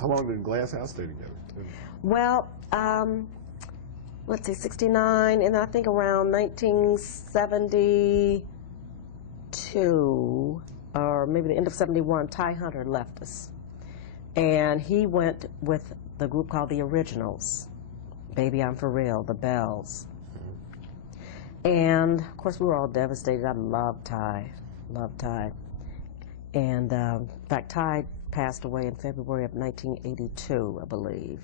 How long did Glass House stay together? Well, let's see, 69, and I think around 1972, or maybe the end of 71, Ty Hunter left us. And he went with the group called the Originals, Baby I'm For Real, the Bells. And, of course, we were all devastated. I loved Ty, And, in fact, Ty passed away in February of 1982, I believe.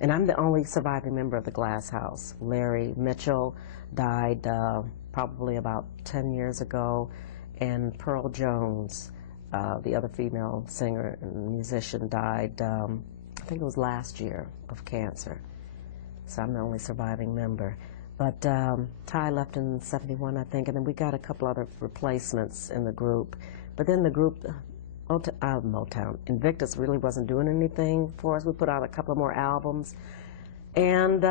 And I'm the only surviving member of the Glass House. Larry Mitchell died probably about 10 years ago, and Pearl Jones, the other female singer and musician, died, I think it was last year, of cancer. So I'm the only surviving member. But Ty left in 71, I think, and then we got a couple other replacements in the group. But then the group, Motown, Invictus really wasn't doing anything for us. We put out a couple more albums. And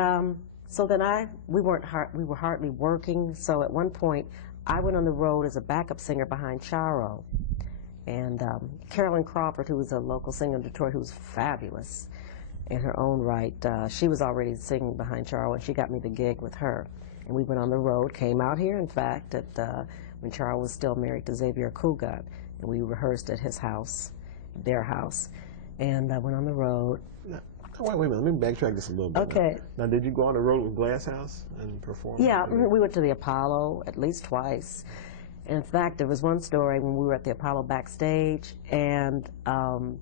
so then we were hardly working. So at one point, I went on the road as a backup singer behind Charo. And Carolyn Crawford, who was a local singer in Detroit, who was fabulous in her own right, she was already singing behind Charo, and she got me the gig with her. And we went on the road, came out here, in fact, when Charo was still married to Xavier Cugat, and we rehearsed at his house, their house, and I went on the road. Now, wait a minute, let me backtrack this a little bit. Okay. Now, did you go on the road with Glass House and perform? Yeah, we went to the Apollo at least twice. In fact, there was one story when we were at the Apollo backstage, and on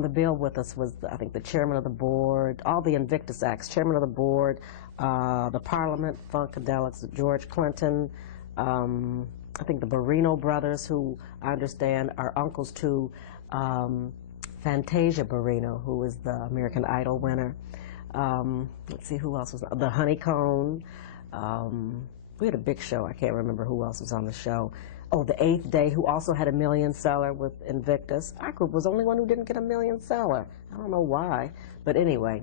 the bill with us was, I think, the chairman of the board, all the Invictus acts, chairman of the board, the Parliament, Funkadelics, George Clinton, I think the Barrino brothers, who I understand are uncles to Fantasia Barrino, who was the American Idol winner. Let's see, who else was on? The Honeycomb. We had a big show. I can't remember who else was on the show. Oh, the Eighth Day, who also had a million seller with Invictus. Our group was the only one who didn't get a million seller. I don't know why. But anyway,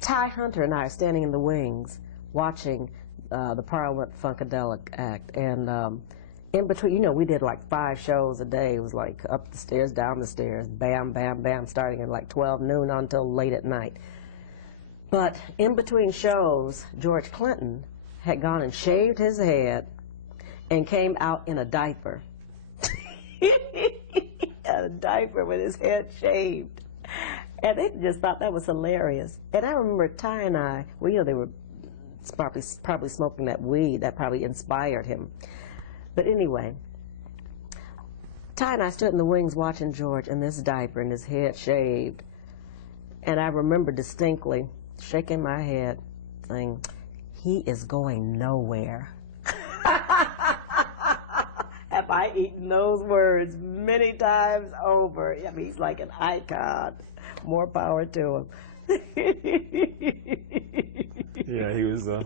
Ty Hunter and I are standing in the wings watching the Parliament Funkadelic act. And in between, you know, we did like 5 shows a day. It was like up the stairs, down the stairs, bam, bam, bam, starting at like 12 noon until late at night. But in between shows, George Clinton had gone and shaved his head and came out in a diaper. A diaper with his head shaved. And they just thought that was hilarious. And I remember Ty and I, well, you know, they were probably smoking that weed. That probably inspired him. But anyway, Ty and I stood in the wings watching George in this diaper and his head shaved. And I remember distinctly shaking my head saying, he is going nowhere. Have I eaten those words many times over? I mean, he's like an icon. More power to him. Yeah, he was a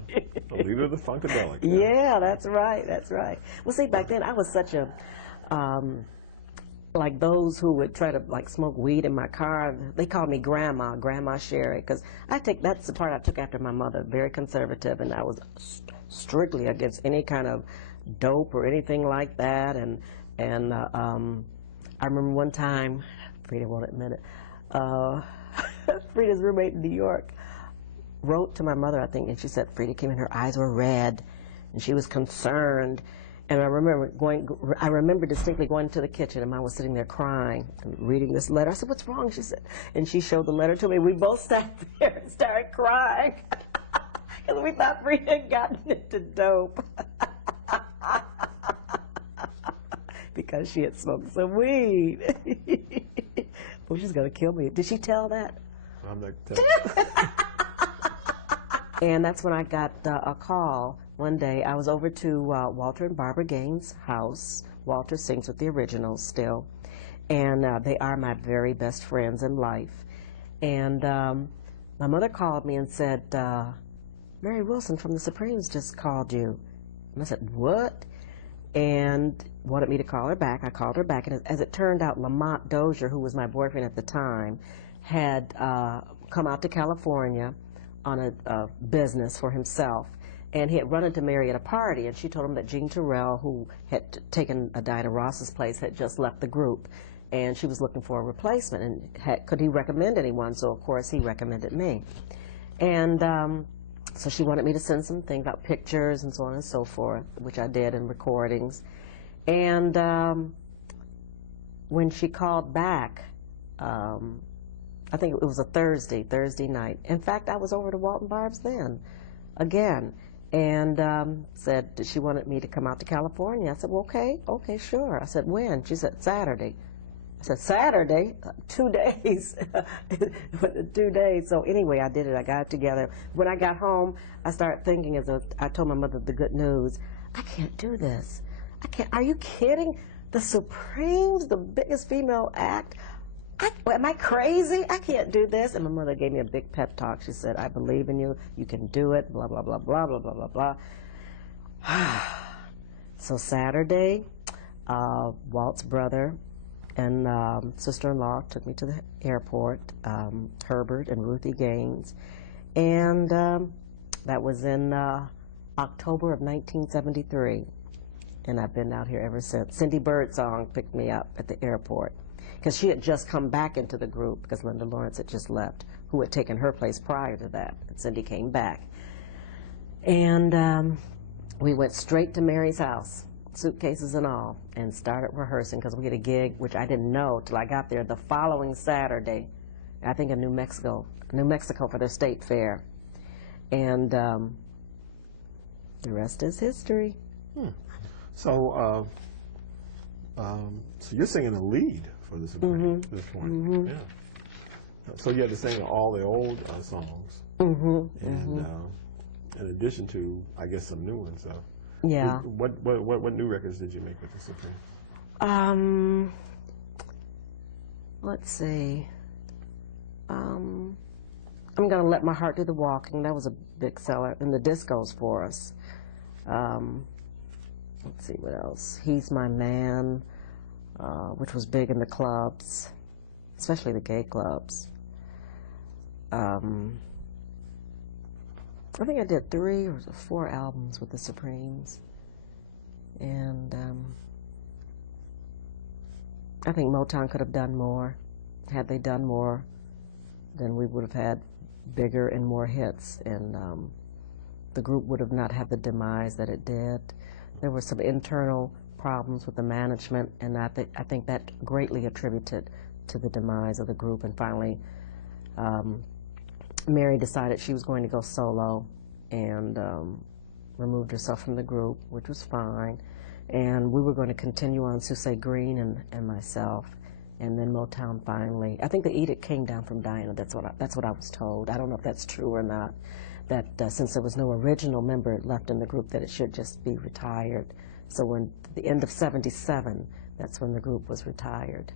leader of the Funkadelic. Yeah, that's right, that's right. Well, see, back then I was such a, like those who would try to like smoke weed in my car, they called me Grandma Scherrie, because that's the part I took after my mother, very conservative, and I was strictly against any kind of dope or anything like that. And I remember one time, Frida won't admit it, Frida's roommate in New York wrote to my mother, I think, and she said Frida came in, her eyes were red, and she was concerned. And I remember distinctly going to the kitchen, and Mom was sitting there crying and reading this letter. I said, "What's wrong?" She said, and she showed the letter to me. We both sat there and started crying because we thought Frida had gotten into dope because she had smoked some weed. Oh, she's gonna kill me. Did she tell that? I'm not telling. And that's when I got a call one day. I was over to Walter and Barbara Gaines' house. Walter sings with the Originals still. And they are my very best friends in life. And my mother called me and said, Mary Wilson from the Supremes just called you. And I said, what? And wanted me to call her back. I called her back. And as it turned out, Lamont Dozier, who was my boyfriend at the time, had come out to California on a business for himself, and he had run into Mary at a party, and she told him that Jean Terrell, who had taken Dinah Ross's place, had just left the group, and she was looking for a replacement, and could he recommend anyone? So of course he recommended me. And so she wanted me to send some things about pictures and so on and so forth, which I did, and recordings. And when she called back, I think it was a Thursday night. In fact, I was over to Walton Barb's then, again, and said that she wanted me to come out to California. I said, well, okay, sure. I said, when? She said, Saturday. I said, Saturday? 2 days. 2 days. So anyway, I did it. I got it together. When I got home, I started thinking, I told my mother the good news. I can't do this. I can't. Are you kidding? The Supremes, the biggest female act. Am I crazy? I can't do this. And my mother gave me a big pep talk. She said, I believe in you. You can do it. Blah, blah, blah, blah, blah, blah, blah, blah. So Saturday, Walt's brother and sister-in-law took me to the airport, Herbert and Ruthie Gaines. And that was in October of 1973. And I've been out here ever since. Cindy Birdsong picked me up at the airport, because she had just come back into the group, because Linda Lawrence had just left, who had taken her place prior to that. And Cindy came back. And we went straight to Mary's house, suitcases and all, and started rehearsing, because we had a gig, which I didn't know till I got there, the following Saturday, I think in New Mexico for their state fair. And the rest is history. So, so you're singing the lead for the Supremes at this point. Yeah. So you had to sing all the old songs, and in addition to, I guess, some new ones. Yeah. What new records did you make with the Supremes? Let's see. I'm gonna let my heart do the walking. That was a big seller in the discos for us. Let's see what else. He's My Man, which was big in the clubs, especially the gay clubs. I think I did 3 or 4 albums with the Supremes, and I think Motown could have done more. Had they done more, then we would have had bigger and more hits, and the group would have not had the demise that it did. There were some internal problems with the management, and I think that greatly attributed to the demise of the group. And finally, Mary decided she was going to go solo, and removed herself from the group, which was fine. And we were going to continue on, Susay Green and myself. And then Motown finally, I think the edict came down from Diana. That's what I was told. I don't know if that's true or not. That since there was no original member left in the group, that it should just be retired. So when the end of '77, that's when the group was retired.